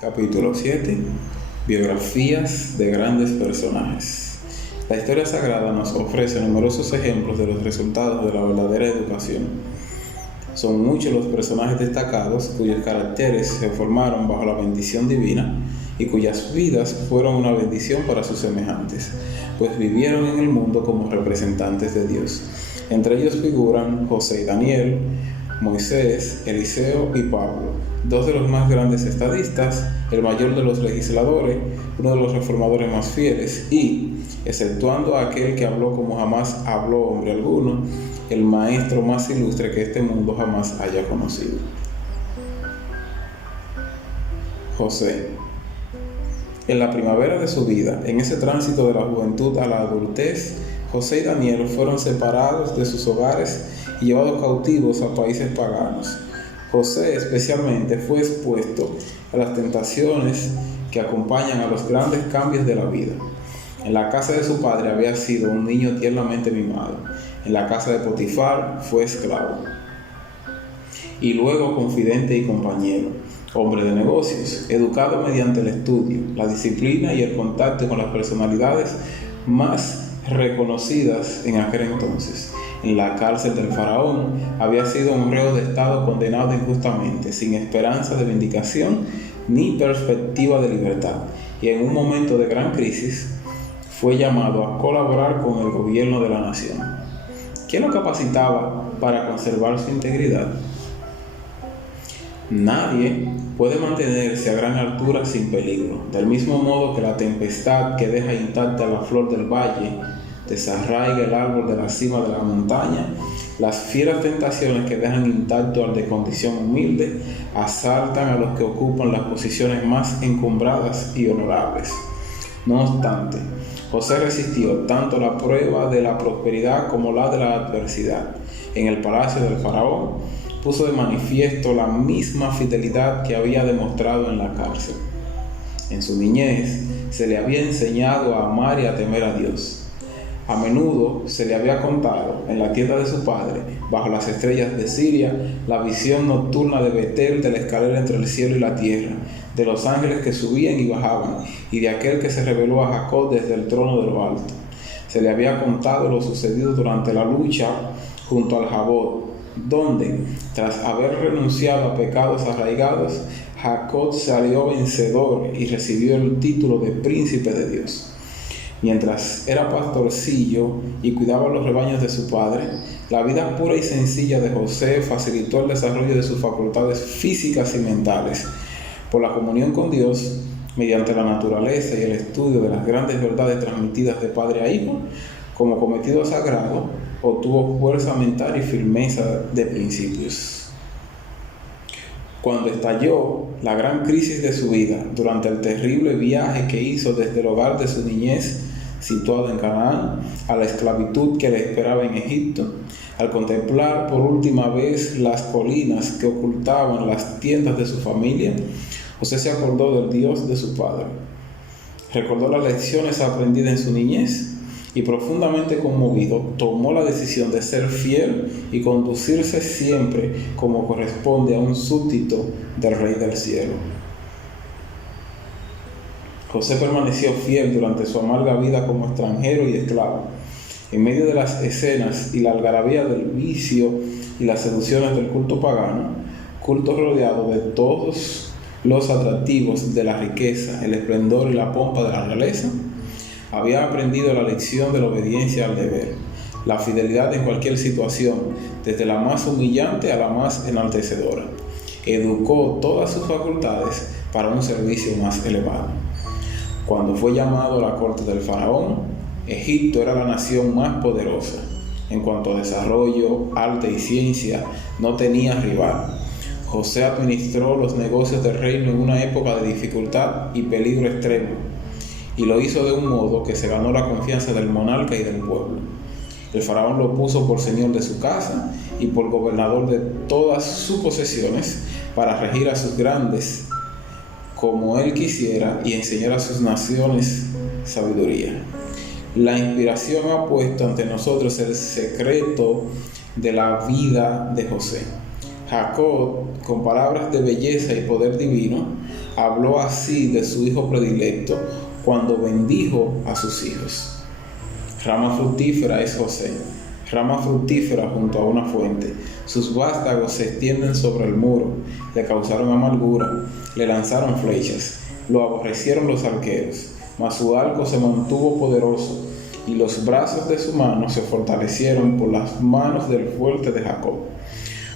Capítulo 7. Biografías de grandes personajes. La historia sagrada nos ofrece numerosos ejemplos de los resultados de la verdadera educación. Son muchos los personajes destacados cuyos caracteres se formaron bajo la bendición divina y cuyas vidas fueron una bendición para sus semejantes, pues vivieron en el mundo como representantes de Dios. Entre ellos figuran José y Daniel, Moisés, Eliseo y Pablo, dos de los más grandes estadistas, el mayor de los legisladores, uno de los reformadores más fieles y, exceptuando a aquel que habló como jamás habló hombre alguno, el maestro más ilustre que este mundo jamás haya conocido. José. En la primavera de su vida, en ese tránsito de la juventud a la adultez, José y Daniel fueron separados de sus hogares y llevados cautivos a países paganos. José especialmente fue expuesto a las tentaciones que acompañan a los grandes cambios de la vida. En la casa de su padre había sido un niño tiernamente mimado. En la casa de Potifar fue esclavo. Y luego confidente y compañero, hombre de negocios, educado mediante el estudio, la disciplina y el contacto con las personalidades más reconocidas en aquel entonces. En la cárcel del faraón había sido un reo de estado condenado injustamente, sin esperanza de vindicación ni perspectiva de libertad, y en un momento de gran crisis fue llamado a colaborar con el gobierno de la nación. ¿Quién lo capacitaba para conservar su integridad? Nadie puede mantenerse a gran altura sin peligro, del mismo modo que la tempestad que deja intacta la flor del valle desarraiga el árbol de la cima de la montaña. Las fieras tentaciones que dejan intacto al de condición humilde asaltan a los que ocupan las posiciones más encumbradas y honorables. No obstante, José resistió tanto la prueba de la prosperidad como la de la adversidad. En el palacio del faraón puso de manifiesto la misma fidelidad que había demostrado en la cárcel. En su niñez se le había enseñado a amar y a temer a Dios. A menudo se le había contado en la tienda de su padre, bajo las estrellas de Siria, la visión nocturna de Betel, de la escalera entre el cielo y la tierra, de los ángeles que subían y bajaban, y de aquel que se reveló a Jacob desde el trono de lo alto. Se le había contado lo sucedido durante la lucha junto al Jabot, donde, tras haber renunciado a pecados arraigados, Jacob salió vencedor y recibió el título de príncipe de Dios. Mientras era pastorcillo y cuidaba los rebaños de su padre, la vida pura y sencilla de José facilitó el desarrollo de sus facultades físicas y mentales. Por la comunión con Dios, mediante la naturaleza y el estudio de las grandes verdades transmitidas de padre a hijo, como cometido sagrado, obtuvo fuerza mental y firmeza de principios. Cuando estalló la gran crisis de su vida, durante el terrible viaje que hizo desde el hogar de su niñez, situado en Canaán, a la esclavitud que le esperaba en Egipto, al contemplar por última vez las colinas que ocultaban las tiendas de su familia, José se acordó del Dios de su padre. Recordó las lecciones aprendidas en su niñez y, profundamente conmovido, tomó la decisión de ser fiel y conducirse siempre como corresponde a un súbdito del Rey del Cielo. José permaneció fiel durante su amarga vida como extranjero y esclavo. En medio de las escenas y la algarabía del vicio y las seducciones del culto pagano, culto rodeado de todos los atractivos de la riqueza, el esplendor y la pompa de la realeza, había aprendido la lección de la obediencia al deber, la fidelidad en cualquier situación, desde la más humillante a la más enaltecedora. Educó todas sus facultades para un servicio más elevado. Cuando fue llamado a la corte del faraón, Egipto era la nación más poderosa. En cuanto a desarrollo, arte y ciencia, no tenía rival. José administró los negocios del reino en una época de dificultad y peligro extremo, y lo hizo de un modo que se ganó la confianza del monarca y del pueblo. El faraón lo puso por señor de su casa y por gobernador de todas sus posesiones, para regir a sus grandes como él quisiera y enseñar a sus naciones sabiduría. La inspiración ha puesto ante nosotros el secreto de la vida de José. Jacob, con palabras de belleza y poder divino, habló así de su hijo predilecto cuando bendijo a sus hijos. Rama fructífera es José, rama fructífera junto a una fuente. Sus vástagos se extienden sobre el muro, le causaron amargura, le lanzaron flechas, lo aborrecieron los arqueros, mas su arco se mantuvo poderoso, y los brazos de su mano se fortalecieron por las manos del fuerte de Jacob.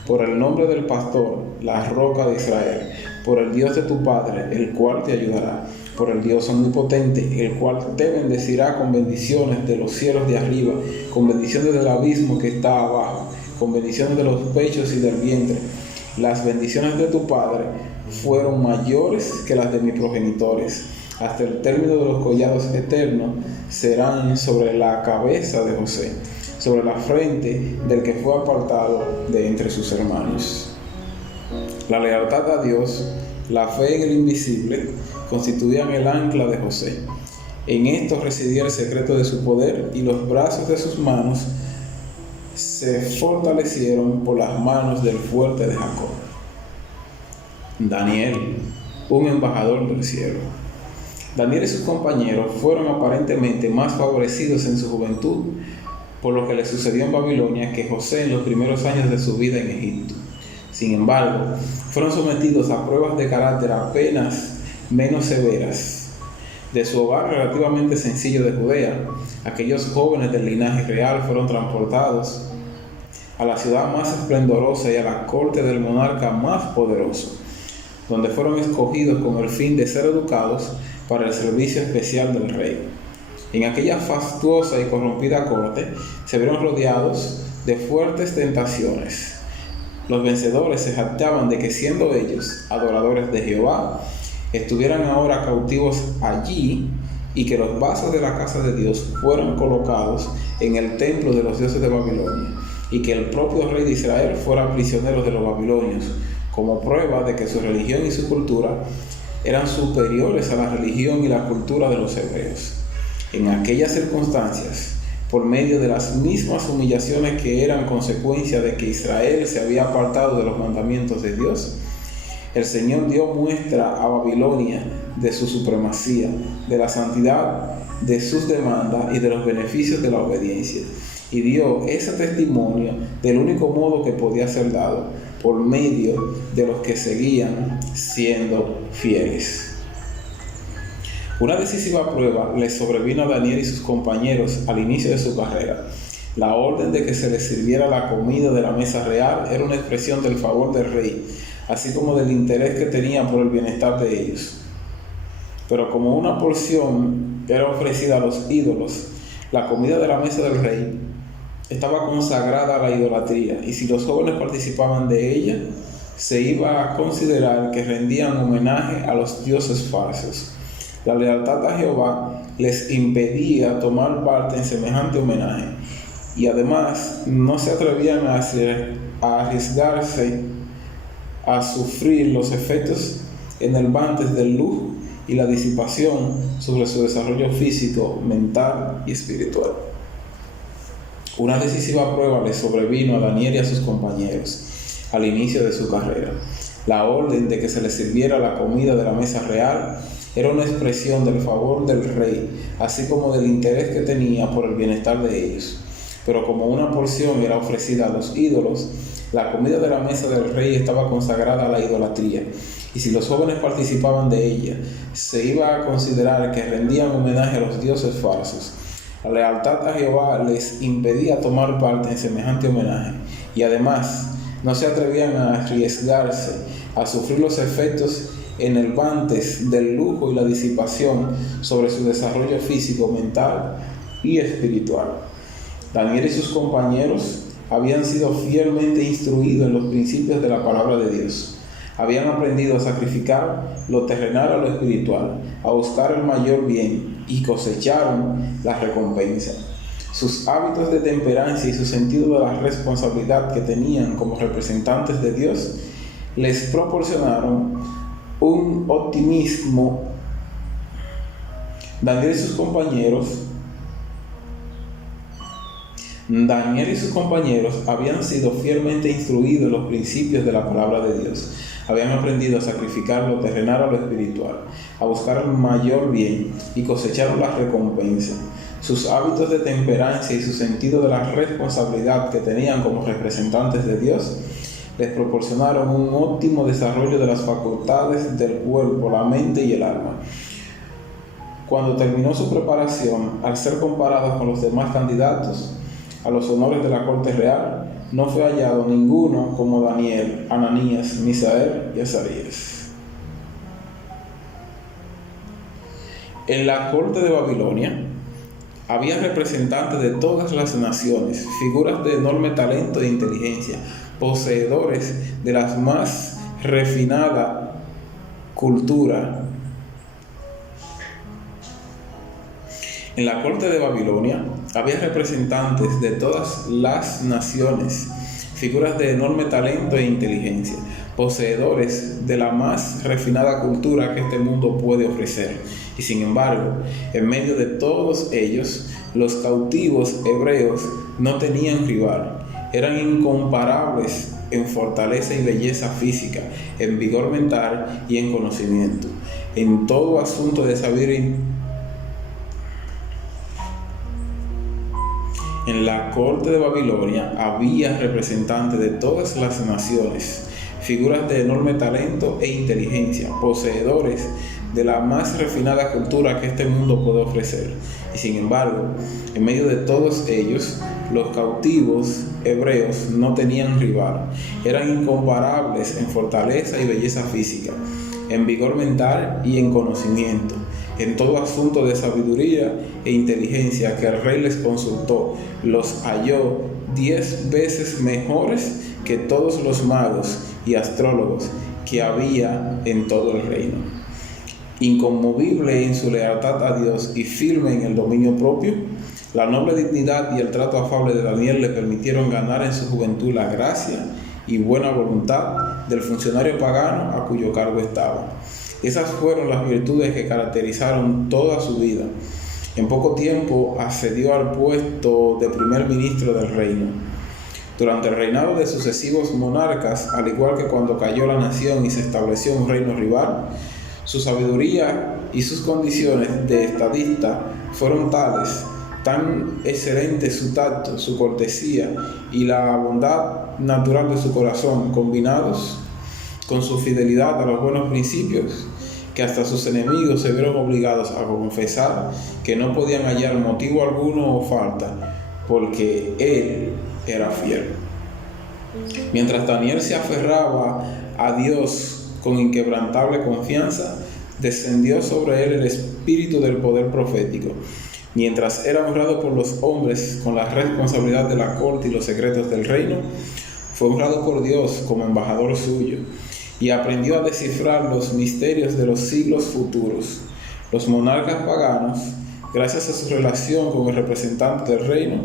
Por el nombre del pastor, la roca de Israel, por el Dios de tu Padre, el cual te ayudará, por el Dios omnipotente, el cual te bendecirá con bendiciones de los cielos de arriba, con bendiciones del abismo que está abajo, con bendiciones de los pechos y del vientre. Las bendiciones de tu Padre fueron mayores que las de mis progenitores. Hasta el término de los collados eternos serán sobre la cabeza de José, sobre la frente del que fue apartado de entre sus hermanos. La lealtad a Dios, la fe en el invisible, constituían el ancla de José. En esto residía el secreto de su poder, y los brazos de sus manos se fortalecieron por las manos del fuerte de Jacob. Daniel, un embajador del cielo. Daniel y sus compañeros fueron aparentemente más favorecidos en su juventud por lo que le sucedió en Babilonia que José en los primeros años de su vida en Egipto. Sin embargo, fueron sometidos a pruebas de carácter apenas menos severas. De su hogar relativamente sencillo de Judea, aquellos jóvenes del linaje real fueron transportados a la ciudad más esplendorosa y a la corte del monarca más poderoso, donde fueron escogidos con el fin de ser educados para el servicio especial del rey. En aquella fastuosa y corrompida corte se vieron rodeados de fuertes tentaciones. Los vencedores se jactaban de que, siendo ellos adoradores de Jehová, estuvieran ahora cautivos allí, y que los vasos de la casa de Dios fueran colocados en el templo de los dioses de Babilonia, y que el propio rey de Israel fuera prisionero de los babilonios, como prueba de que su religión y su cultura eran superiores a la religión y la cultura de los hebreos. En aquellas circunstancias, por medio de las mismas humillaciones que eran consecuencia de que Israel se había apartado de los mandamientos de Dios, el Señor dio muestra a Babilonia de su supremacía, de la santidad de sus demandas y de los beneficios de la obediencia, y dio ese testimonio del único modo que podía ser dado, por medio de los que seguían siendo fieles. Una decisiva prueba les sobrevino a Daniel y sus compañeros al inicio de su carrera. La orden de que se les sirviera la comida de la mesa real era una expresión del favor del rey, así como del interés que tenía por el bienestar de ellos. Pero como una porción era ofrecida a los ídolos, la comida de la mesa del rey estaba consagrada a la idolatría, y si los jóvenes participaban de ella, se iba a considerar que rendían homenaje a los dioses falsos. La lealtad a Jehová les impedía tomar parte en semejante homenaje, y además no se atrevían a arriesgarse a sufrir los efectos enervantes del lujo y la disipación sobre su desarrollo físico, mental y espiritual. Una decisiva prueba les sobrevino a Daniel y a sus compañeros al inicio de su carrera. La orden de que se les sirviera la comida de la mesa real era una expresión del favor del rey, así como del interés que tenía por el bienestar de ellos. Pero como una porción era ofrecida a los ídolos, la comida de la mesa del rey estaba consagrada a la idolatría, y si los jóvenes participaban de ella, se iba a considerar que rendían homenaje a los dioses falsos. La lealtad a Jehová les impedía tomar parte en semejante homenaje, y además no se atrevían a arriesgarse a sufrir los efectos enervantes del lujo y la disipación sobre su desarrollo físico, mental y espiritual. Daniel y sus compañeros habían sido fielmente instruidos en los principios de la palabra de Dios. Habían aprendido a sacrificar lo terrenal a lo espiritual, a buscar el mayor bien, y cosecharon la recompensa. Sus hábitos de temperancia y su sentido de la responsabilidad que tenían como representantes de Dios les proporcionaron un optimismo. Daniel y sus compañeros habían sido fielmente instruidos en los principios de la palabra de Dios. Habían aprendido a sacrificar lo terrenal a lo espiritual, a buscar el mayor bien y cosecharon la recompensa. Sus hábitos de temperancia y su sentido de la responsabilidad que tenían como representantes de Dios les proporcionaron un óptimo desarrollo de las facultades del cuerpo, la mente y el alma. Cuando terminó su preparación, al ser comparados con los demás candidatos a los honores de la corte real, no fue hallado ninguno como Daniel, Ananías, Misael y Azarías. En la corte de Babilonia había representantes de todas las naciones, figuras de enorme talento e inteligencia, poseedores de la más refinada cultura. En la corte de Babilonia había representantes de todas las naciones, figuras de enorme talento e inteligencia, poseedores de la más refinada cultura que este mundo puede ofrecer. Y sin embargo, en medio de todos ellos, los cautivos hebreos no tenían rival. Eran incomparables en fortaleza y belleza física, en vigor mental y en conocimiento. En todo asunto de sabiduría. En la corte de Babilonia había representantes de todas las naciones, figuras de enorme talento e inteligencia, poseedores de la más refinada cultura que este mundo puede ofrecer. Y sin embargo, en medio de todos ellos, los cautivos hebreos no tenían rival. Eran incomparables en fortaleza y belleza física, en vigor mental y en conocimiento. En todo asunto de sabiduría e inteligencia que el rey les consultó, los halló 10 veces mejores que todos los magos y astrólogos que había en todo el reino. Inconmovible en su lealtad a Dios y firme en el dominio propio, la noble dignidad y el trato afable de Daniel le permitieron ganar en su juventud la gracia y buena voluntad del funcionario pagano a cuyo cargo estaba. Esas fueron las virtudes que caracterizaron toda su vida. En poco tiempo accedió al puesto de primer ministro del reino. Durante el reinado de sucesivos monarcas, al igual que cuando cayó la nación y se estableció un reino rival, su sabiduría y sus condiciones de estadista fueron tales, tan excelente su tacto, su cortesía y la bondad natural de su corazón, combinados con su fidelidad a los buenos principios, que hasta sus enemigos se vieron obligados a confesar que no podían hallar motivo alguno o falta, porque él era fiel. Mientras Daniel se aferraba a Dios con inquebrantable confianza, descendió sobre él el espíritu del poder profético. Mientras era honrado por los hombres con la responsabilidad de la corte y los secretos del reino, fue honrado por Dios como embajador suyo y aprendió a descifrar los misterios de los siglos futuros. Los monarcas paganos, gracias a su relación con el representante del reino,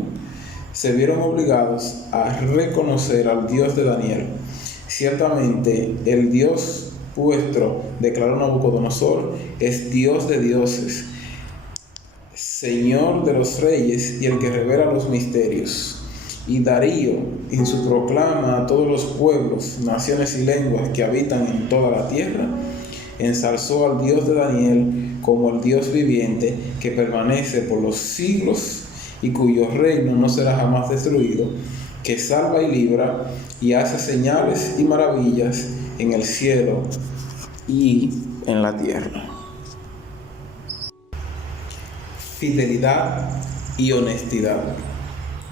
se vieron obligados a reconocer al Dios de Daniel. Ciertamente, el Dios vuestro, declaró Nabucodonosor, es Dios de dioses, Señor de los reyes y el que revela los misterios. Y Darío, en su proclama a todos los pueblos, naciones y lenguas que habitan en toda la tierra, ensalzó al Dios de Daniel como el Dios viviente que permanece por los siglos y cuyo reino no será jamás destruido, que salva y libra y hace señales y maravillas en el cielo y en la tierra. Fidelidad y honestidad.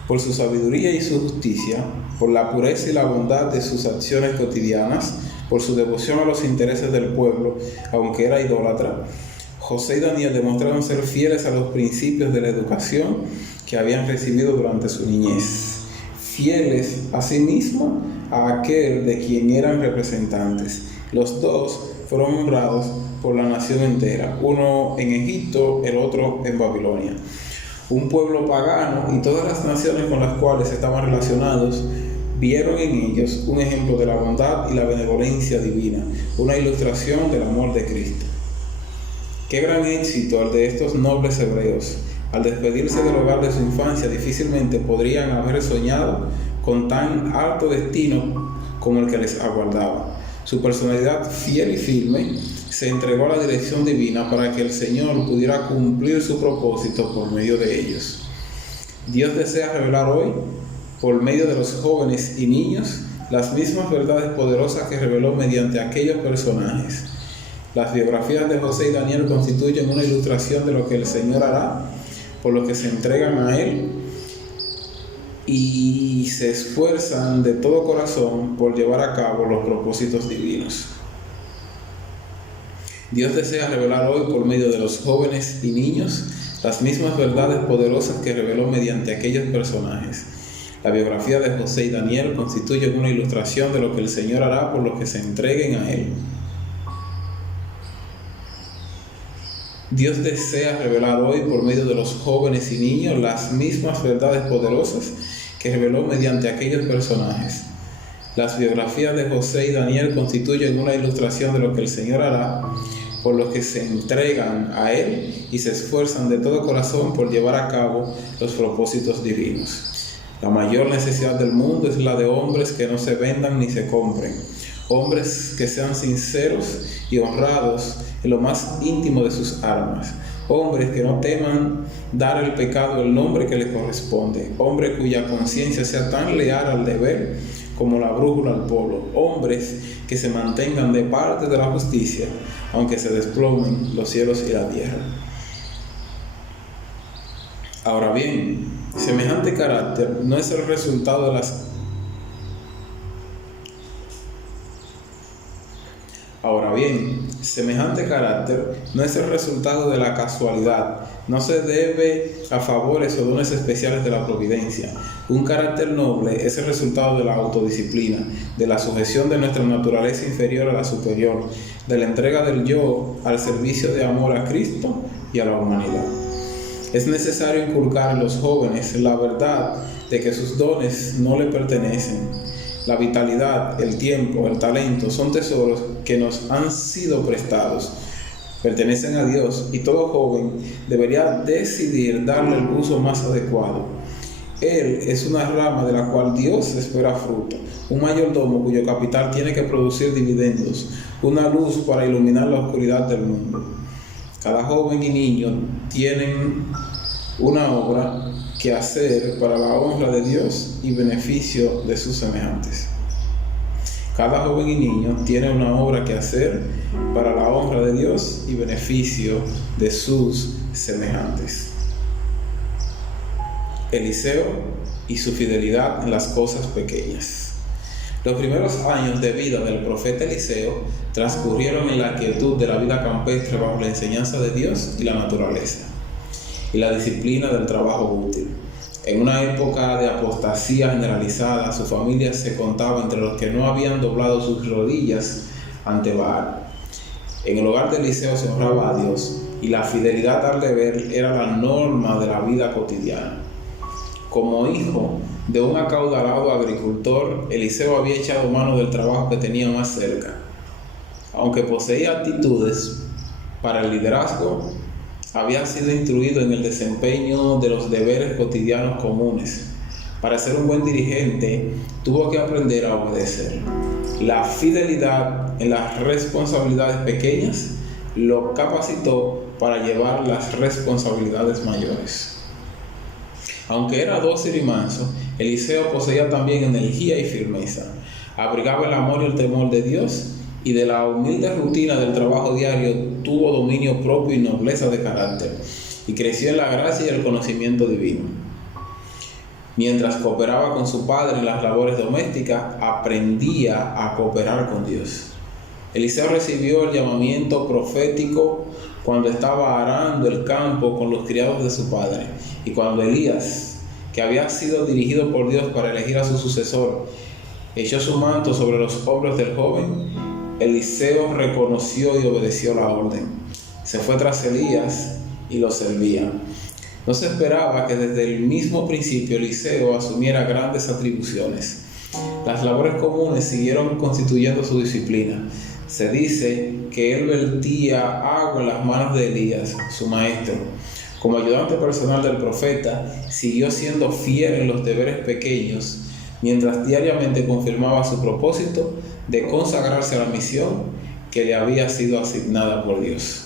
Por su sabiduría y su justicia, por la pureza y la bondad de sus acciones cotidianas, por su devoción a los intereses del pueblo, aunque era idólatra, José y Daniel demostraron ser fieles a los principios de la educación que habían recibido durante su niñez, fieles asimismo a aquel de quien eran representantes. Los dos fueron honrados por la nación entera, uno en Egipto, el otro en Babilonia. Un pueblo pagano y todas las naciones con las cuales estaban relacionados vieron en ellos un ejemplo de la bondad y la benevolencia divina, una ilustración del amor de Cristo. Qué gran éxito el de estos nobles hebreos. Al despedirse del hogar de su infancia, difícilmente podrían haber soñado con tan alto destino como el que les aguardaba. su personalidad fiel y firme, se entregó a la dirección divina para que el Señor pudiera cumplir su propósito por medio de ellos. Dios desea revelar hoy, por medio de los jóvenes y niños, las mismas verdades poderosas que reveló mediante aquellos personajes. Las biografías de José y Daniel constituyen una ilustración de lo que el Señor hará por los que se entregan a Él y se esfuerzan de todo corazón por llevar a cabo los propósitos divinos. Dios desea revelar hoy por medio de los jóvenes y niños las mismas verdades poderosas que reveló mediante aquellos personajes. La biografía de José y Daniel constituye una ilustración de lo que el Señor hará por los que se entreguen a Él. Dios desea revelar hoy por medio de los jóvenes y niños las mismas verdades poderosas que reveló mediante aquellos personajes. Las biografías de José y Daniel constituyen una ilustración de lo que el Señor hará por los que se entregan a Él y se esfuerzan de todo corazón por llevar a cabo los propósitos divinos. La mayor necesidad del mundo es la de hombres que no se vendan ni se compren, hombres que sean sinceros y honrados en lo más íntimo de sus almas, hombres que no teman dar al pecado el nombre que le corresponde, hombres cuya conciencia sea tan leal al deber como la brújula al polo, hombres que se mantengan de parte de la justicia, aunque se desplomen los cielos y la tierra. Ahora bien, semejante carácter no es el resultado de las la casualidad, no se debe a favores o dones especiales de la providencia. Un carácter noble es el resultado de la autodisciplina, de la sujeción de nuestra naturaleza inferior a la superior, de la entrega del yo al servicio de amor a Cristo y a la humanidad. Es necesario inculcar en los jóvenes la verdad de que sus dones no le pertenecen. La vitalidad, el tiempo, el talento son tesoros que nos han sido prestados, pertenecen a Dios y todo joven debería decidir darle el uso más adecuado. Él es una rama de la cual Dios espera fruto, un mayordomo cuyo capital tiene que producir dividendos, una luz para iluminar la oscuridad del mundo. Cada joven y niño tienen una obra que hacer para la honra de Dios y beneficio de sus semejantes. Cada joven y niño tiene una obra que hacer para la honra de Dios y beneficio de sus semejantes. Eliseo y su fidelidad en las cosas pequeñas. Los primeros años de vida del profeta Eliseo transcurrieron en la quietud de la vida campestre bajo la enseñanza de Dios y la naturaleza, y la disciplina del trabajo útil. En una época de apostasía generalizada, su familia se contaba entre los que no habían doblado sus rodillas ante Baal. En el hogar de Eliseo se honraba a Dios, y la fidelidad al deber era la norma de la vida cotidiana. Como hijo de un acaudalado agricultor, Eliseo había echado mano del trabajo que tenía más cerca. Aunque poseía aptitudes para el liderazgo, había sido instruido en el desempeño de los deberes cotidianos comunes. Para ser un buen dirigente, tuvo que aprender a obedecer. La fidelidad en las responsabilidades pequeñas lo capacitó para llevar las responsabilidades mayores. Aunque era dócil y manso, Eliseo poseía también energía y firmeza. Abrigaba el amor y el temor de Dios, y de la humilde rutina del trabajo diario tuvo dominio propio y nobleza de carácter, y creció en la gracia y el conocimiento divino. Mientras cooperaba con su padre en las labores domésticas, aprendía a cooperar con Dios. Eliseo recibió el llamamiento profético cuando estaba arando el campo con los criados de su padre, y cuando Elías, que había sido dirigido por Dios para elegir a su sucesor, echó su manto sobre los hombros del joven, Eliseo reconoció y obedeció la orden. Se fue tras Elías y lo servía. No se esperaba que desde el mismo principio Eliseo asumiera grandes atribuciones. Las labores comunes siguieron constituyendo su disciplina. Se dice que él vertía agua en las manos de Elías, su maestro. Como ayudante personal del profeta, siguió siendo fiel en los deberes pequeños, mientras diariamente confirmaba su propósito de consagrarse a la misión que le había sido asignada por Dios.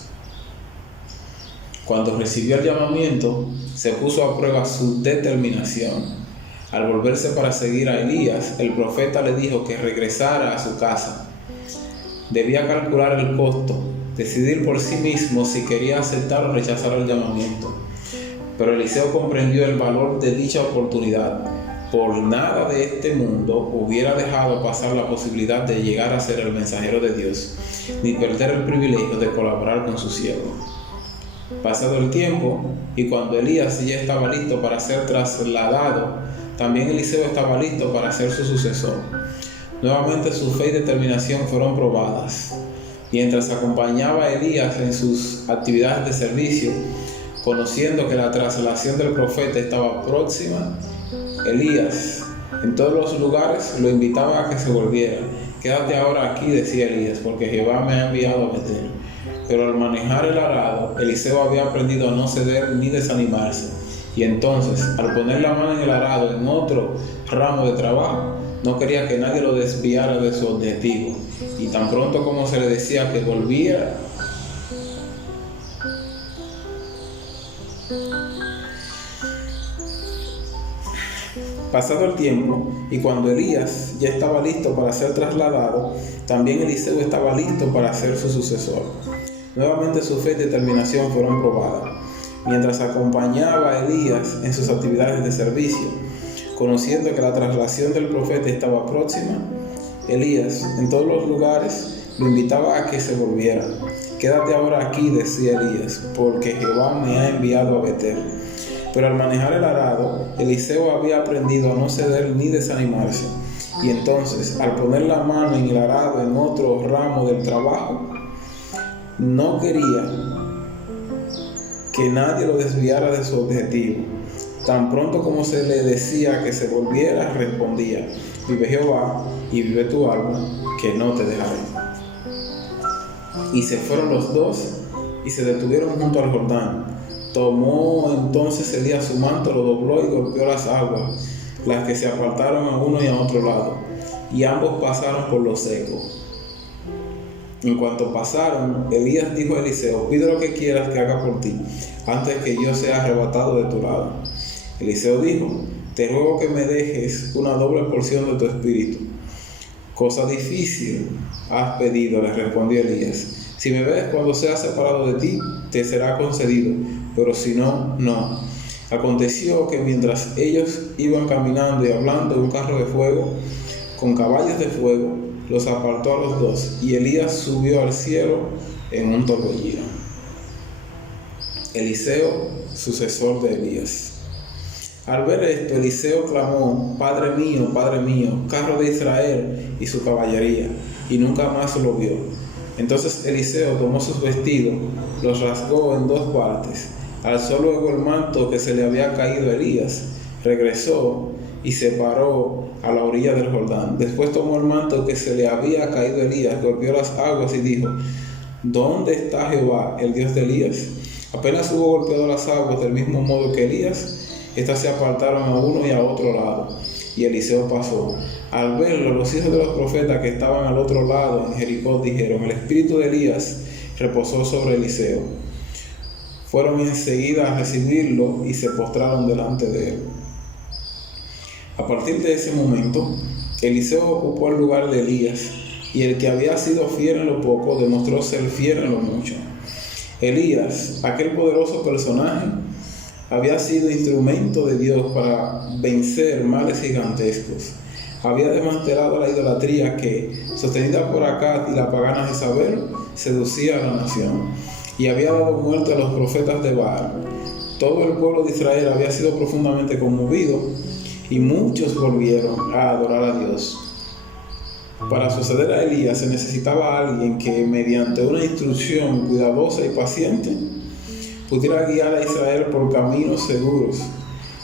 Cuando recibió el llamamiento, se puso a prueba su determinación. Al volverse para seguir a Elías, el profeta le dijo que regresara a su casa. Debía calcular el costo, decidir por sí mismo si quería aceptar o rechazar el llamamiento. Pero Eliseo comprendió el valor de dicha oportunidad. Por nada de este mundo hubiera dejado pasar la posibilidad de llegar a ser el mensajero de Dios, ni perder el privilegio de colaborar con su siervo. Pasado el tiempo, y cuando Elías ya estaba listo para ser trasladado, también Eliseo estaba listo para ser su sucesor. Nuevamente su fe y determinación fueron probadas. Mientras acompañaba a Elías en sus actividades de servicio, conociendo que la traslación del profeta estaba próxima, Elías en todos los lugares lo invitaba a que se volviera. Quédate ahora aquí, decía Elías, porque Jehová me ha enviado a Betel. Pero al manejar el arado, Eliseo había aprendido a no ceder ni desanimarse. Y entonces, al poner la mano en el arado en otro ramo de trabajo, no quería que nadie lo desviara de su objetivo. Y tan pronto como se le decía que volviera, pasado el tiempo, y cuando Elías ya estaba listo para ser trasladado, también Eliseo estaba listo para ser su sucesor. Nuevamente su fe y determinación fueron probadas. Mientras acompañaba a Elías en sus actividades de servicio, conociendo que la traslación del profeta estaba próxima, Elías en todos los lugares lo invitaba a que se volviera. Quédate ahora aquí, decía Elías, porque Jehová me ha enviado a Betel. Pero al manejar el arado, Eliseo había aprendido a no ceder ni desanimarse. Y entonces, al poner la mano en el arado en otro ramo del trabajo, no quería que nadie lo desviara de su objetivo. Tan pronto como se le decía que se volviera, respondía: vive Jehová y vive tu alma, que no te dejaré. Y se fueron los dos y se detuvieron junto al Jordán. Tomó entonces Elías su manto, lo dobló y golpeó las aguas, las que se apartaron a uno y a otro lado, y ambos pasaron por lo seco. En cuanto pasaron, Elías dijo a Eliseo: pide lo que quieras que haga por ti, antes que yo sea arrebatado de tu lado. Eliseo dijo: te ruego que me dejes una doble porción de tu espíritu. Cosa difícil has pedido, le respondió Elías. Si me ves cuando sea separado de ti, te será concedido, pero si no, no. Aconteció que mientras ellos iban caminando y hablando, un carro de fuego con caballos de fuego los apartó a los dos, y Elías subió al cielo en un torbellino. Eliseo, sucesor de Elías. Al ver esto, Eliseo clamó: Padre mío, carro de Israel y su caballería, y nunca más lo vio. Entonces Eliseo tomó sus vestidos, los rasgó en dos partes, alzó luego el manto que se le había caído a Elías, regresó y se paró a la orilla del Jordán. Después tomó el manto que se le había caído a Elías, golpeó las aguas y dijo: ¿dónde está Jehová, el Dios de Elías? Apenas hubo golpeado las aguas del mismo modo que Elías, estas se apartaron a uno y a otro lado, y Eliseo pasó. Al verlo, los hijos de los profetas que estaban al otro lado en Jericó dijeron: el espíritu de Elías reposó sobre Eliseo. Fueron enseguida a recibirlo y se postraron delante de él. A partir de ese momento, Eliseo ocupó el lugar de Elías, y el que había sido fiel en lo poco demostró ser fiel en lo mucho. Elías, aquel poderoso personaje, había sido instrumento de Dios para vencer males gigantescos. Había desmantelado la idolatría que, sostenida por Acaz y la pagana Jezabel, seducía a la nación, y había dado muerte a los profetas de Baal. Todo el pueblo de Israel había sido profundamente conmovido, y muchos volvieron a adorar a Dios. Para suceder a Elías se necesitaba alguien que, mediante una instrucción cuidadosa y paciente, pudiera guiar a Israel por caminos seguros.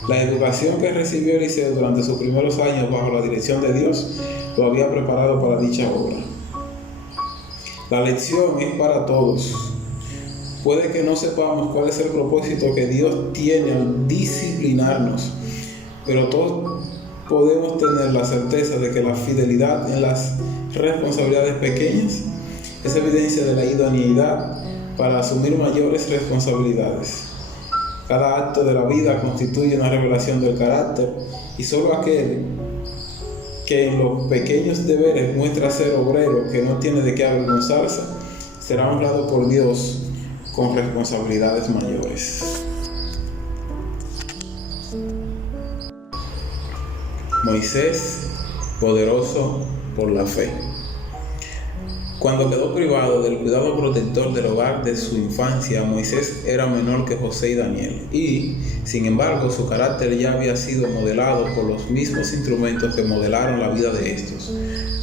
La educación que recibió Eliseo durante sus primeros años bajo la dirección de Dios lo había preparado para dicha obra. La lección es para todos. Puede que no sepamos cuál es el propósito que Dios tiene al disciplinarnos, pero todos podemos tener la certeza de que la fidelidad en las responsabilidades pequeñas es evidencia de la idoneidad para asumir mayores responsabilidades. Cada acto de la vida constituye una revelación del carácter y solo aquel que en los pequeños deberes muestra ser obrero que no tiene de qué avergonzarse será honrado por Dios con responsabilidades mayores. Moisés, poderoso por la fe. Cuando quedó privado del cuidado protector del hogar de su infancia, Moisés era menor que José y Daniel, y, sin embargo, su carácter ya había sido modelado por los mismos instrumentos que modelaron la vida de estos.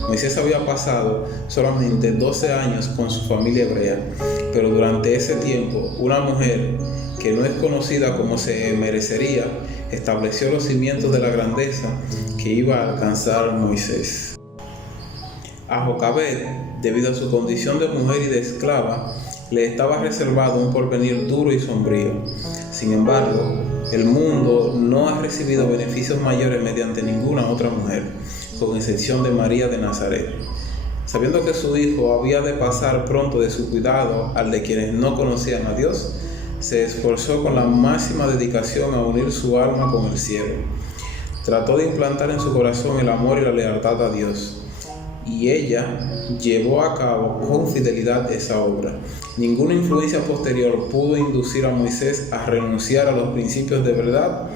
Moisés había pasado solamente 12 años con su familia hebrea, pero durante ese tiempo, una mujer que no es conocida como se merecería, estableció los cimientos de la grandeza que iba a alcanzar Moisés. A Jocabed, debido a su condición de mujer y de esclava, le estaba reservado un porvenir duro y sombrío. Sin embargo, el mundo no ha recibido beneficios mayores mediante ninguna otra mujer, con excepción de María de Nazaret. Sabiendo que su hijo había de pasar pronto de su cuidado al de quienes no conocían a Dios, se esforzó con la máxima dedicación a unir su alma con el cielo. Trató de implantar en su corazón el amor y la lealtad a Dios, y ella llevó a cabo con fidelidad esa obra. Ninguna influencia posterior pudo inducir a Moisés a renunciar a los principios de verdad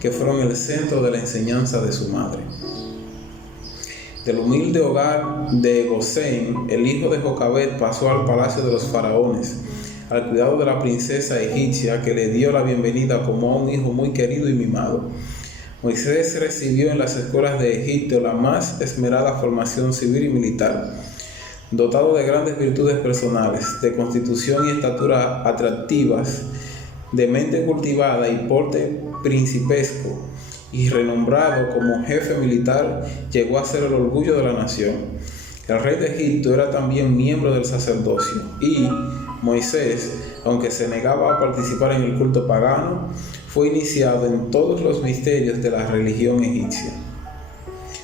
que fueron el centro de la enseñanza de su madre. Del humilde hogar de Gosén, el hijo de Jocabed pasó al palacio de los faraones, al cuidado de la princesa egipcia que le dio la bienvenida como a un hijo muy querido y mimado. Moisés recibió en las escuelas de Egipto la más esmerada formación civil y militar. Dotado de grandes virtudes personales, de constitución y estatura atractivas, de mente cultivada y porte principesco, y renombrado como jefe militar, llegó a ser el orgullo de la nación. El rey de Egipto era también miembro del sacerdocio, y Moisés, aunque se negaba a participar en el culto pagano, fue iniciado en todos los misterios de la religión egipcia.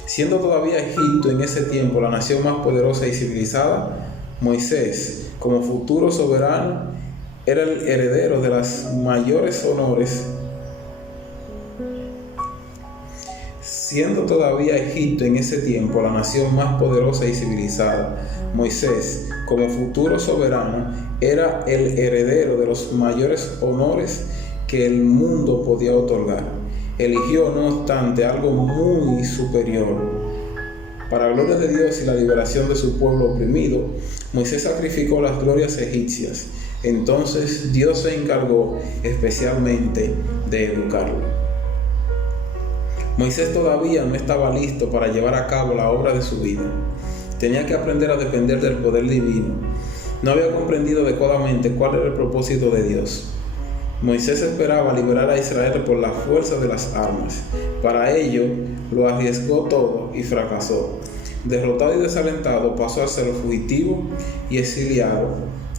Siendo todavía Egipto en ese tiempo la nación más poderosa y civilizada, Moisés, como futuro soberano, era el heredero de los mayores honores. Siendo todavía Egipto en ese tiempo la nación más poderosa y civilizada, Moisés, como futuro soberano, era el heredero de los mayores honores que el mundo podía otorgar. Eligió, no obstante, algo muy superior. Para gloria de Dios y la liberación de su pueblo oprimido, Moisés sacrificó las glorias egipcias. Entonces Dios se encargó especialmente de educarlo. Moisés todavía no estaba listo para llevar a cabo la obra de su vida. Tenía que aprender a depender del poder divino. No había comprendido adecuadamente cuál era el propósito de Dios. Moisés esperaba liberar a Israel por la fuerza de las armas. Para ello, lo arriesgó todo y fracasó. Derrotado y desalentado, pasó a ser fugitivo y exiliado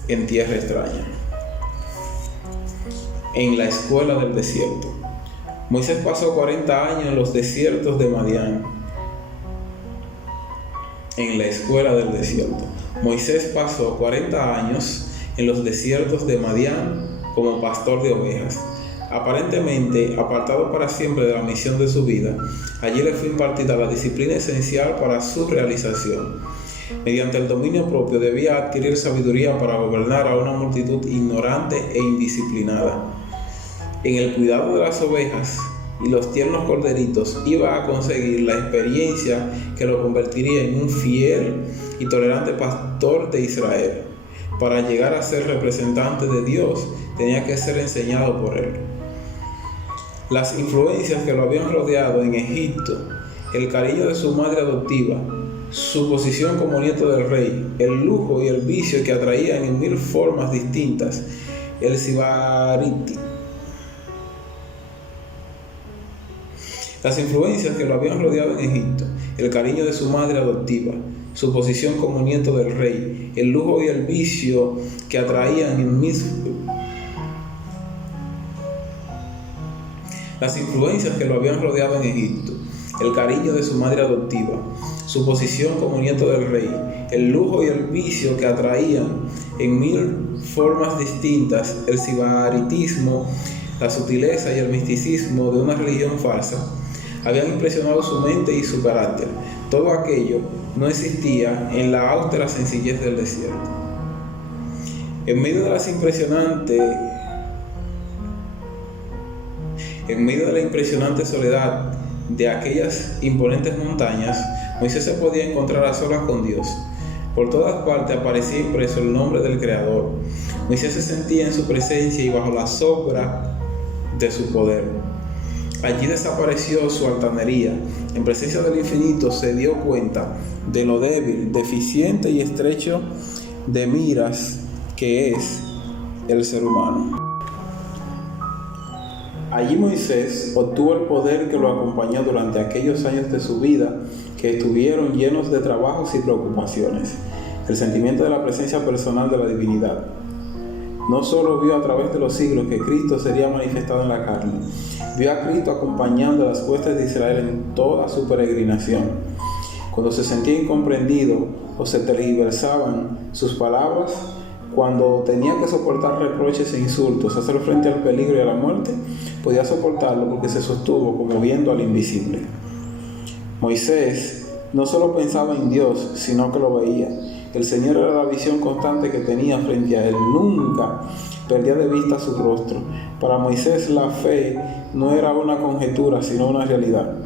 en tierra extraña. En la escuela del desierto. Moisés pasó 40 años en los desiertos de Madián. En la escuela del desierto. Moisés pasó 40 años en los desiertos de Madián como pastor de ovejas. Aparentemente apartado para siempre de la misión de su vida, allí le fue impartida la disciplina esencial para su realización. Mediante el dominio propio debía adquirir sabiduría para gobernar a una multitud ignorante e indisciplinada. En el cuidado de las ovejas y los tiernos corderitos iba a conseguir la experiencia que lo convertiría en un fiel y tolerante pastor de Israel. Para llegar a ser representante de Dios, tenía que ser enseñado por él. Las influencias que lo habían rodeado en Egipto, el cariño de su madre adoptiva, su posición como nieto del rey, el lujo y el vicio que atraían en 1000 formas distintas, el sibariti. Las influencias que lo habían rodeado en Egipto, el cariño de su madre adoptiva, su posición como nieto del rey, el lujo y el vicio que atraían en Las influencias que lo habían rodeado en Egipto, el cariño de su madre adoptiva, su posición como nieto del rey, el lujo y el vicio que atraían en mil formas distintas, el sibaritismo, la sutileza y el misticismo de una religión falsa, habían impresionado su mente y su carácter. Todo aquello no existía en la austera sencillez del desierto. En medio de la impresionante soledad de aquellas imponentes montañas, Moisés se podía encontrar a solas con Dios. Por todas partes aparecía impreso el nombre del Creador. Moisés se sentía en su presencia y bajo la sombra de su poder. Allí desapareció su altanería. En presencia del infinito se dio cuenta de lo débil, deficiente y estrecho de miras que es el ser humano. Allí Moisés obtuvo el poder que lo acompañó durante aquellos años de su vida que estuvieron llenos de trabajos y preocupaciones, el sentimiento de la presencia personal de la divinidad. No solo vio a través de los siglos que Cristo sería manifestado en la carne, vio a Cristo acompañando a las huestes de Israel en toda su peregrinación. Cuando se sentía incomprendido o se tergiversaban sus palabras, cuando tenía que soportar reproches e insultos, hacer frente al peligro y a la muerte, podía soportarlo porque se sostuvo como viendo al invisible. Moisés no solo pensaba en Dios, sino que lo veía. El Señor era la visión constante que tenía frente a él. Nunca perdía de vista su rostro. Para Moisés la fe no era una conjetura, sino una realidad.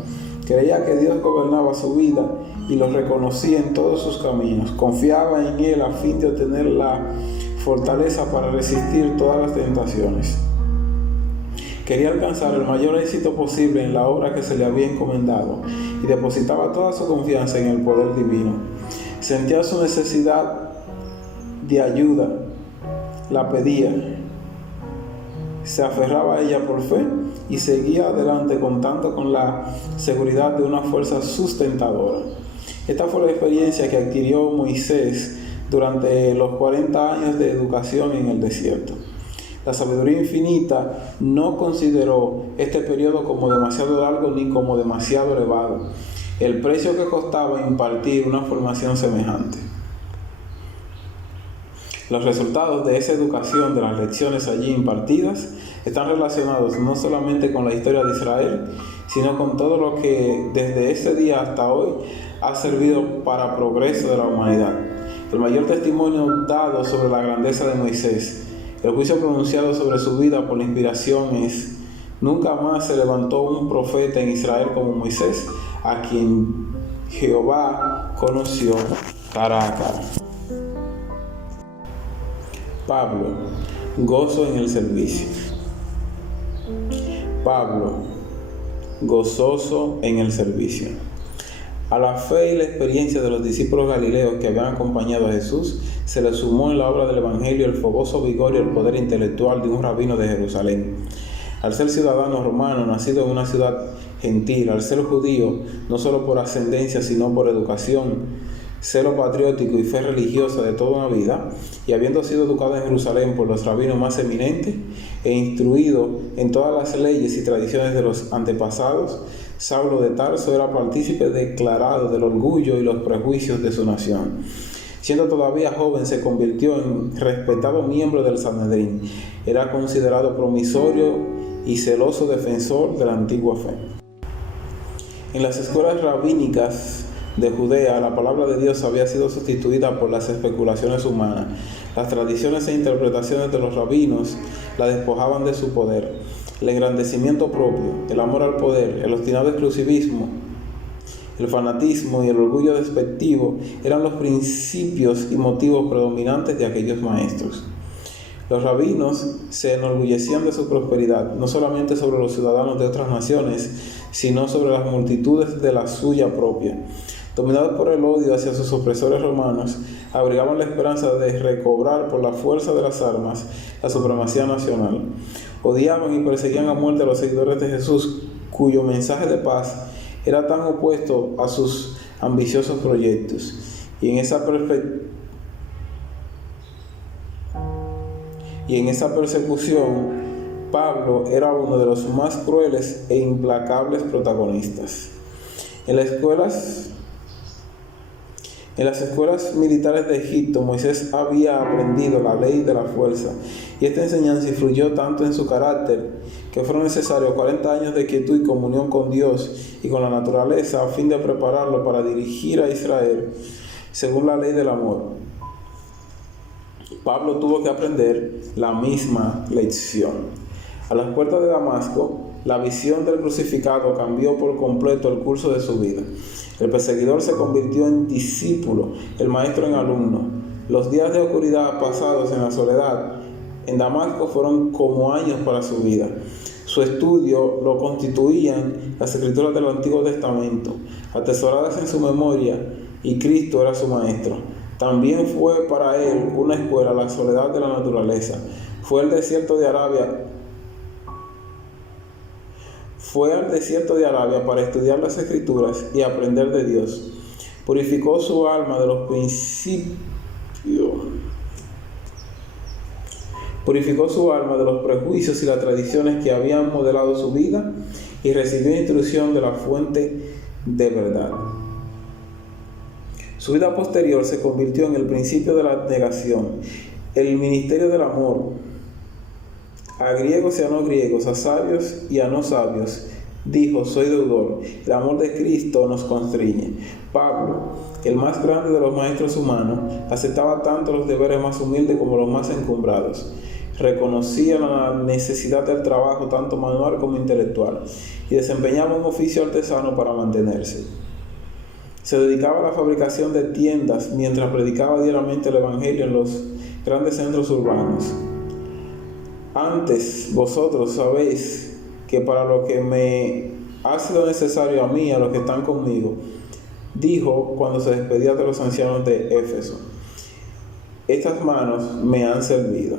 Creía que Dios gobernaba su vida y lo reconocía en todos sus caminos. Confiaba en Él a fin de obtener la fortaleza para resistir todas las tentaciones. Quería alcanzar el mayor éxito posible en la obra que se le había encomendado y depositaba toda su confianza en el poder divino. Sentía su necesidad de ayuda, la pedía, se aferraba a ella por fe y seguía adelante contando con la seguridad de una fuerza sustentadora. Esta fue la experiencia que adquirió Moisés durante los 40 años de educación en el desierto. La sabiduría infinita no consideró este periodo como demasiado largo ni como demasiado elevado. El precio que costaba impartir una formación semejante. Los resultados de esa educación, de las lecciones allí impartidas, están relacionados no solamente con la historia de Israel, sino con todo lo que desde ese día hasta hoy ha servido para el progreso de la humanidad. El mayor testimonio dado sobre la grandeza de Moisés, el juicio pronunciado sobre su vida por la inspiración es: nunca más se levantó un profeta en Israel como Moisés, a quien Jehová conoció cara a cara. Pablo, gozo en el servicio. Pablo, gozoso en el servicio. A la fe y la experiencia de los discípulos galileos que habían acompañado a Jesús, se le sumó en la obra del Evangelio el fogoso vigor y el poder intelectual de un rabino de Jerusalén. Al ser ciudadano romano, nacido en una ciudad gentil, al ser judío, no solo por ascendencia, sino por educación, celo patriótico y fe religiosa de toda una vida, y habiendo sido educado en Jerusalén por los rabinos más eminentes e instruido en todas las leyes y tradiciones de los antepasados, Saulo de Tarso era partícipe declarado del orgullo y los prejuicios de su nación. Siendo todavía joven, se convirtió en respetado miembro del Sanedrín. Era considerado promisorio y celoso defensor de la antigua fe. En las escuelas rabínicas de Judea, la palabra de Dios había sido sustituida por las especulaciones humanas. Las tradiciones e interpretaciones de los rabinos la despojaban de su poder. El engrandecimiento propio, el amor al poder, el obstinado exclusivismo, el fanatismo y el orgullo despectivo eran los principios y motivos predominantes de aquellos maestros. Los rabinos se enorgullecían de su prosperidad, no solamente sobre los ciudadanos de otras naciones, sino sobre las multitudes de la suya propia. Dominados por el odio hacia sus opresores romanos, abrigaban la esperanza de recobrar por la fuerza de las armas la supremacía nacional. Odiaban y perseguían a muerte a los seguidores de Jesús, cuyo mensaje de paz era tan opuesto a sus ambiciosos proyectos. Y en esa persecución, Pablo era uno de los más crueles e implacables protagonistas. En las escuelas militares de Egipto, Moisés había aprendido la ley de la fuerza, y esta enseñanza influyó tanto en su carácter que fueron necesarios 40 años de quietud y comunión con Dios y con la naturaleza a fin de prepararlo para dirigir a Israel según la ley del amor. Pablo tuvo que aprender la misma lección. A las puertas de Damasco, la visión del crucificado cambió por completo el curso de su vida. El perseguidor se convirtió en discípulo, el maestro en alumno. Los días de oscuridad pasados en la soledad en Damasco fueron como años para su vida. Su estudio lo constituían las escrituras del Antiguo Testamento, atesoradas en su memoria, y Cristo era su maestro. También fue para él una escuela la soledad de la naturaleza. Fue al desierto de Arabia para estudiar las Escrituras y aprender de Dios. Purificó su alma de los prejuicios y las tradiciones que habían modelado su vida y recibió instrucción de la fuente de verdad. Su vida posterior se convirtió en el principio de la abnegación, el ministerio del amor. A griegos y a no griegos, a sabios y a no sabios, dijo: soy deudor. El amor de Cristo nos constriñe. Pablo, el más grande de los maestros humanos, aceptaba tanto los deberes más humildes como los más encumbrados. Reconocía la necesidad del trabajo, tanto manual como intelectual, y desempeñaba un oficio artesano para mantenerse. Se dedicaba a la fabricación de tiendas mientras predicaba diariamente el Evangelio en los grandes centros urbanos. Antes vosotros sabéis que para lo que me ha sido necesario a mí, a los que están conmigo, dijo cuando se despedía de los ancianos de Éfeso: estas manos me han servido.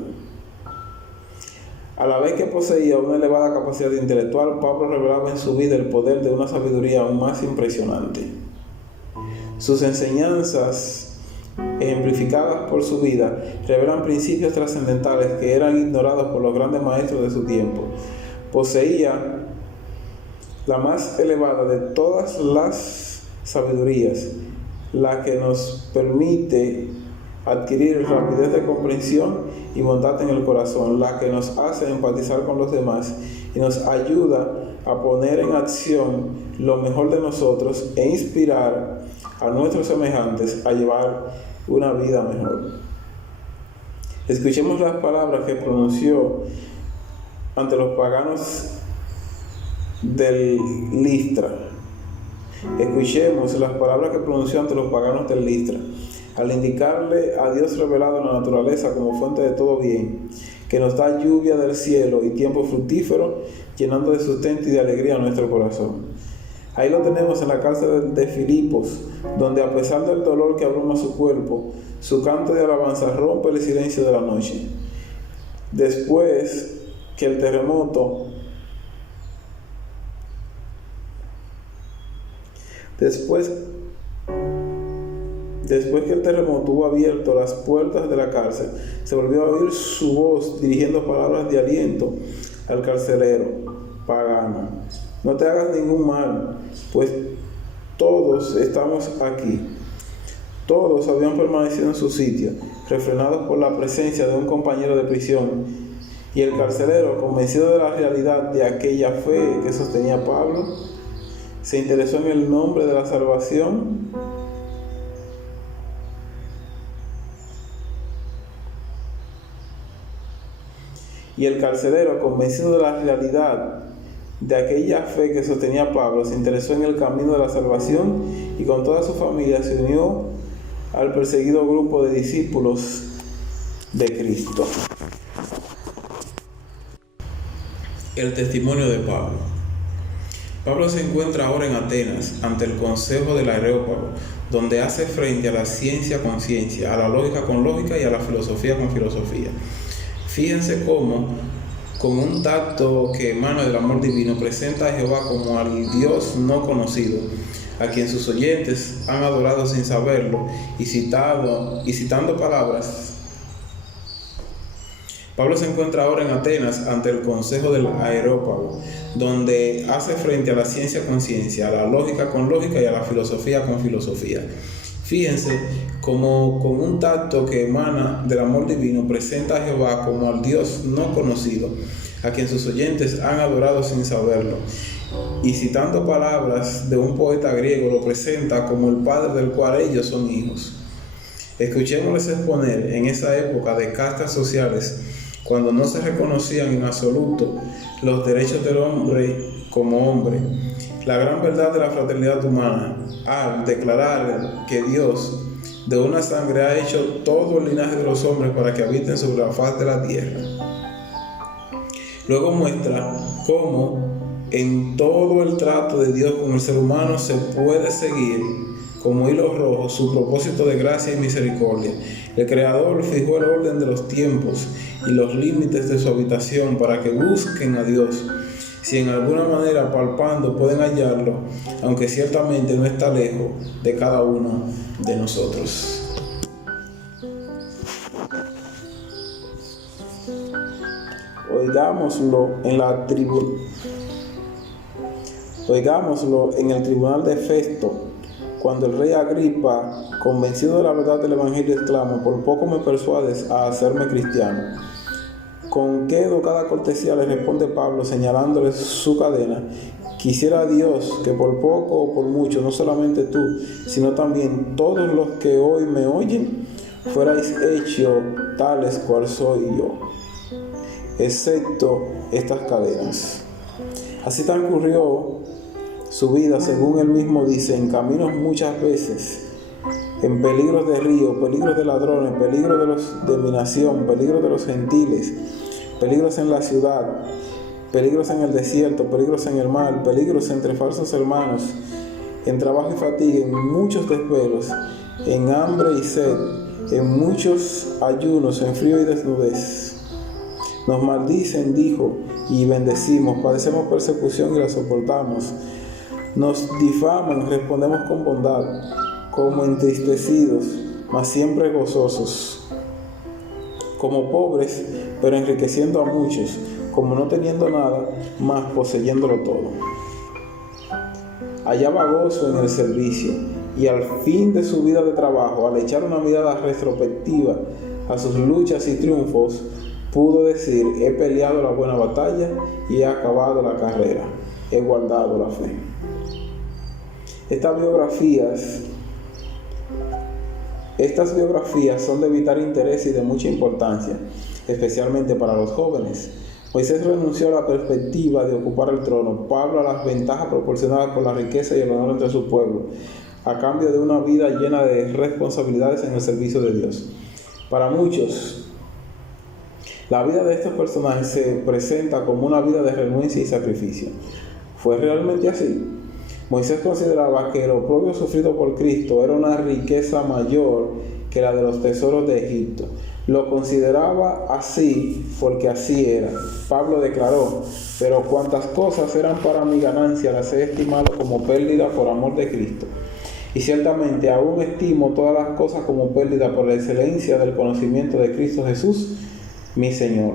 A la vez que poseía una elevada capacidad intelectual, Pablo revelaba en su vida el poder de una sabiduría aún más impresionante. Sus enseñanzas, ejemplificadas por su vida, revelan principios trascendentales que eran ignorados por los grandes maestros de su tiempo. Poseía la más elevada de todas las sabidurías, la que nos permite adquirir rapidez de comprensión y bondad en el corazón, la que nos hace empatizar con los demás y nos ayuda a poner en acción lo mejor de nosotros e inspirar a nuestros semejantes a llevar una vida mejor. Escuchemos las palabras que pronunció ante los paganos del Listra. Escuchemos las palabras que pronunció ante los paganos del Listra, al indicarle a Dios revelado en la naturaleza como fuente de todo bien, que nos da lluvia del cielo y tiempo fructífero, llenando de sustento y de alegría nuestro corazón. Ahí lo tenemos en la cárcel de Filipos, donde a pesar del dolor que abruma su cuerpo, su canto de alabanza rompe el silencio de la noche. Después que el terremoto hubo abierto las puertas de la cárcel, se volvió a oír su voz dirigiendo palabras de aliento al carcelero pagano: no te hagas ningún mal, pues todos estamos aquí. Todos habían permanecido en su sitio, refrenados por la presencia de un compañero de prisión, y el carcelero, convencido de la realidad de aquella fe que sostenía Pablo, se interesó en el nombre de la salvación y el carcelero, convencido de la realidad de aquella fe que sostenía Pablo, se interesó en el camino de la salvación y con toda su familia se unió al perseguido grupo de discípulos de Cristo. El testimonio de Pablo. Pablo se encuentra ahora en Atenas, ante el Consejo del Areópago, donde hace frente a la ciencia con ciencia, a la lógica con lógica y a la filosofía con filosofía. Fíjense cómo, con un tacto que emana del amor divino, presenta a Jehová como al Dios no conocido, a quien sus oyentes han adorado sin saberlo, y citando palabras Pablo se encuentra ahora en Atenas ante el Consejo del Areópago, donde hace frente a la ciencia con ciencia, a la lógica con lógica y a la filosofía con filosofía. Fíjense cómo con un tacto que emana del amor divino presenta a Jehová como al Dios no conocido, a quien sus oyentes han adorado sin saberlo. Y citando palabras de un poeta griego, lo presenta como el Padre del cual ellos son hijos. Escuchémosles exponer en esa época de castas sociales, cuando no se reconocían en absoluto los derechos del hombre como hombre, la gran verdad de la fraternidad humana, al declarar que Dios de una sangre ha hecho todo el linaje de los hombres para que habiten sobre la faz de la tierra. Luego muestra cómo en todo el trato de Dios con el ser humano se puede seguir como hilo rojo su propósito de gracia y misericordia. El Creador fijó el orden de los tiempos y los límites de su habitación para que busquen a Dios. Si en alguna manera palpando pueden hallarlo, aunque ciertamente no está lejos de cada uno de nosotros. Oigámoslo en el tribunal de Festo, cuando el rey Agripa, convencido de la verdad del Evangelio, exclama: por poco me persuades a hacerme cristiano. Con qué educada cortesía le responde Pablo, señalándole su cadena: quisiera Dios que por poco o por mucho, no solamente tú, sino también todos los que hoy me oyen, fuerais hechos tales cual soy yo, excepto estas cadenas. Así transcurrió su vida, según él mismo dice, en caminos muchas veces, en peligros de río, peligros de ladrones, peligros de mi nación, peligros de los gentiles, peligros en la ciudad, peligros en el desierto, peligros en el mar, peligros entre falsos hermanos, en trabajo y fatiga, en muchos desvelos, en hambre y sed, en muchos ayunos, en frío y desnudez. Nos maldicen, dijo, y bendecimos, padecemos persecución y la soportamos. Nos difaman, respondemos con bondad, como entristecidos, mas siempre gozosos, como pobres, pero enriqueciendo a muchos, como no teniendo nada, mas poseyéndolo todo. Hallaba gozo en el servicio, y al fin de su vida de trabajo, al echar una mirada retrospectiva a sus luchas y triunfos, pudo decir: he peleado la buena batalla y he acabado la carrera, he guardado la fe. Estas biografías son de vital interés y de mucha importancia, especialmente para los jóvenes. Moisés renunció a la perspectiva de ocupar el trono, Pablo a las ventajas proporcionadas por la riqueza y el honor entre su pueblo, a cambio de una vida llena de responsabilidades en el servicio de Dios. Para muchos, la vida de estos personajes se presenta como una vida de renuncia y sacrificio. ¿Fue realmente así? Moisés consideraba que el oprobio sufrido por Cristo era una riqueza mayor que la de los tesoros de Egipto. Lo consideraba así porque así era. Pablo declaró: pero cuantas cosas eran para mi ganancia, las he estimado como pérdida por amor de Cristo. Y ciertamente aún estimo todas las cosas como pérdida por la excelencia del conocimiento de Cristo Jesús, mi Señor.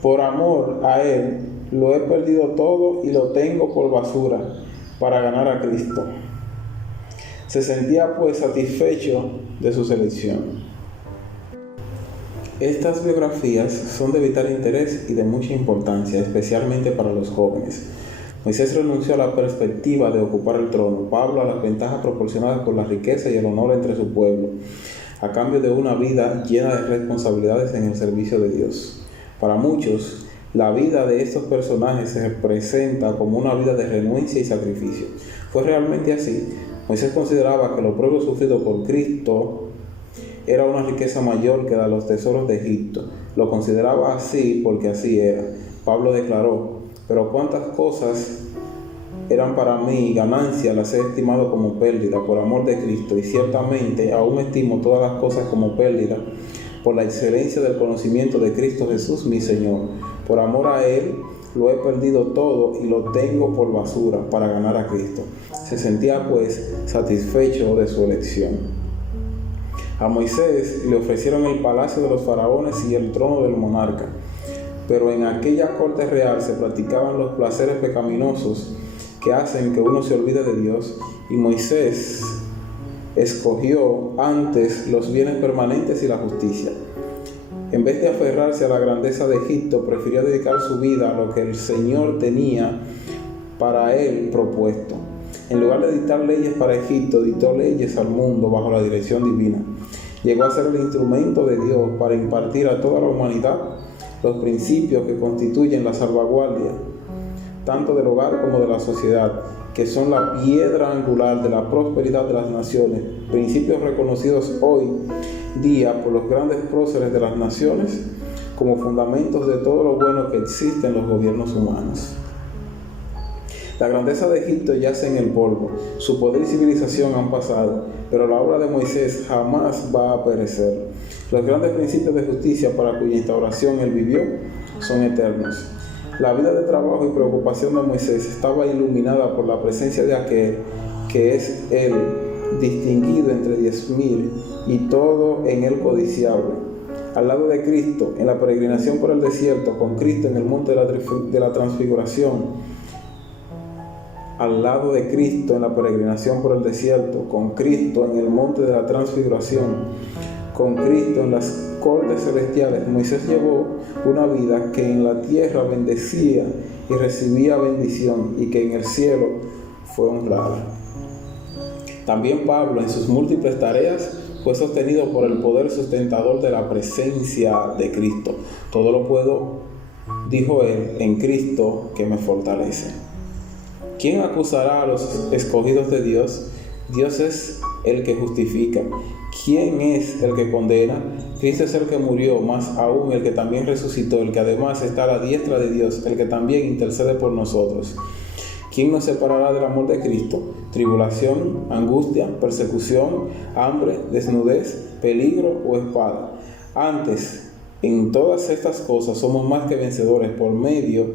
Por amor a Él lo he perdido todo y lo tengo por basura para ganar a Cristo. Se sentía pues satisfecho de su selección. Estas biografías son de vital interés y de mucha importancia, especialmente para los jóvenes. Moisés renunció a la perspectiva de ocupar el trono, Pablo a las ventajas proporcionadas por la riqueza y el honor entre su pueblo, a cambio de una vida llena de responsabilidades en el servicio de Dios. Para muchos, la vida de estos personajes se presenta como una vida de renuncia y sacrificio. ¿Fue realmente así? Moisés consideraba que el oprobio sufrido por Cristo era una riqueza mayor que la de los tesoros de Egipto. Lo consideraba así porque así era. Pablo declaró: pero cuántas cosas eran para mí ganancia, las he estimado como pérdida por amor de Cristo, y ciertamente aún estimo todas las cosas como pérdida por la excelencia del conocimiento de Cristo Jesús, mi Señor. Por amor a Él lo he perdido todo y lo tengo por basura para ganar a Cristo. Se sentía pues satisfecho de su elección. A Moisés le ofrecieron el palacio de los faraones y el trono del monarca. pero en aquella corte real se practicaban los placeres pecaminosos que hacen que uno se olvide de Dios, y Moisés escogió antes los bienes permanentes y la justicia. En vez de aferrarse a la grandeza de Egipto, prefirió dedicar su vida a lo que el Señor tenía para él propuesto. En lugar de dictar leyes para Egipto, dictó leyes al mundo bajo la dirección divina. Llegó a ser el instrumento de Dios para impartir a toda la humanidad los principios que constituyen la salvaguardia, tanto del hogar como de la sociedad, que son la piedra angular de la prosperidad de las naciones, principios reconocidos hoy día por los grandes próceres de las naciones como fundamentos de todo lo bueno que existe en los gobiernos humanos. La grandeza de Egipto yace en el polvo, su poder y civilización han pasado, pero la obra de Moisés jamás va a perecer. Los grandes principios de justicia para cuya instauración él vivió son eternos. La vida de trabajo y preocupación de Moisés estaba iluminada por la presencia de aquel que es él, distinguido entre 10,000 y todo en él codiciable. Al lado de Cristo, en la peregrinación por el desierto, con Cristo en el monte de la transfiguración, al lado de Cristo en la peregrinación por el desierto, con Cristo en el monte de la transfiguración, con Cristo en las cortes celestiales, Moisés llevó una vida que en la tierra bendecía y recibía bendición, y que en el cielo fue honrada. También Pablo, en sus múltiples tareas, fue sostenido por el poder sustentador de la presencia de Cristo. Todo lo puedo, dijo él, en Cristo que me fortalece. ¿Quién acusará a los escogidos de Dios? Dios es el que justifica. ¿Quién es el que condena? Cristo es el que murió, más aún el que también resucitó, el que además está a la diestra de Dios, el que también intercede por nosotros. ¿Quién nos separará del amor de Cristo? ¿Tribulación, angustia, persecución, hambre, desnudez, peligro o espada? Antes, en todas estas cosas somos más que vencedores por medio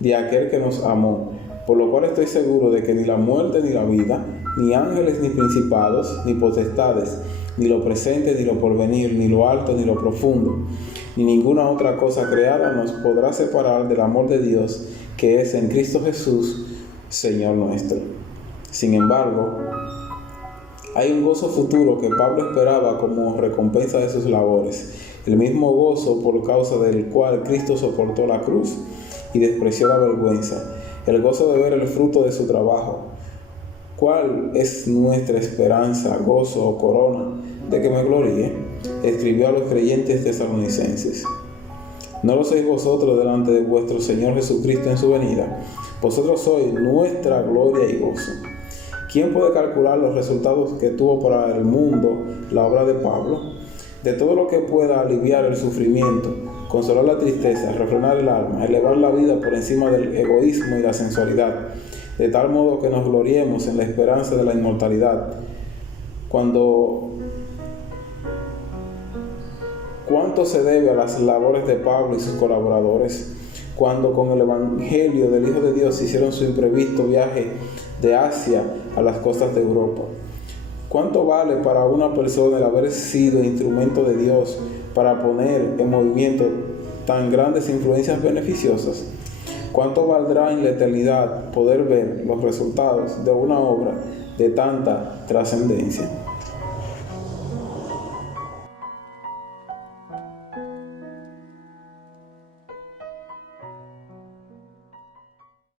de aquel que nos amó. Por lo cual estoy seguro de que ni la muerte ni la vida, ni ángeles ni principados, ni potestades, ni lo presente ni lo porvenir, ni lo alto ni lo profundo, ni ninguna otra cosa creada nos podrá separar del amor de Dios que es en Cristo Jesús, Señor nuestro. Sin embargo, hay un gozo futuro que Pablo esperaba como recompensa de sus labores, el mismo gozo por causa del cual Cristo soportó la cruz y despreció la vergüenza, el gozo de ver el fruto de su trabajo. ¿Cuál es nuestra esperanza, gozo o corona de que me gloríe? Escribió a los creyentes tesalonicenses. ¿No lo sois vosotros delante de vuestro Señor Jesucristo en su venida? Vosotros sois nuestra gloria y gozo. ¿Quién puede calcular los resultados que tuvo para el mundo la obra de Pablo? De todo lo que pueda aliviar el sufrimiento, consolar la tristeza, refrenar el alma, elevar la vida por encima del egoísmo y la sensualidad, de tal modo que nos gloriemos en la esperanza de la inmortalidad. ¿Cuánto se debe a las labores de Pablo y sus colaboradores, cuando con el Evangelio del Hijo de Dios hicieron su imprevisto viaje de Asia a las costas de Europa? ¿Cuánto vale para una persona el haber sido instrumento de Dios para poner en movimiento tan grandes influencias beneficiosas? ¿Cuánto valdrá en la eternidad poder ver los resultados de una obra de tanta trascendencia?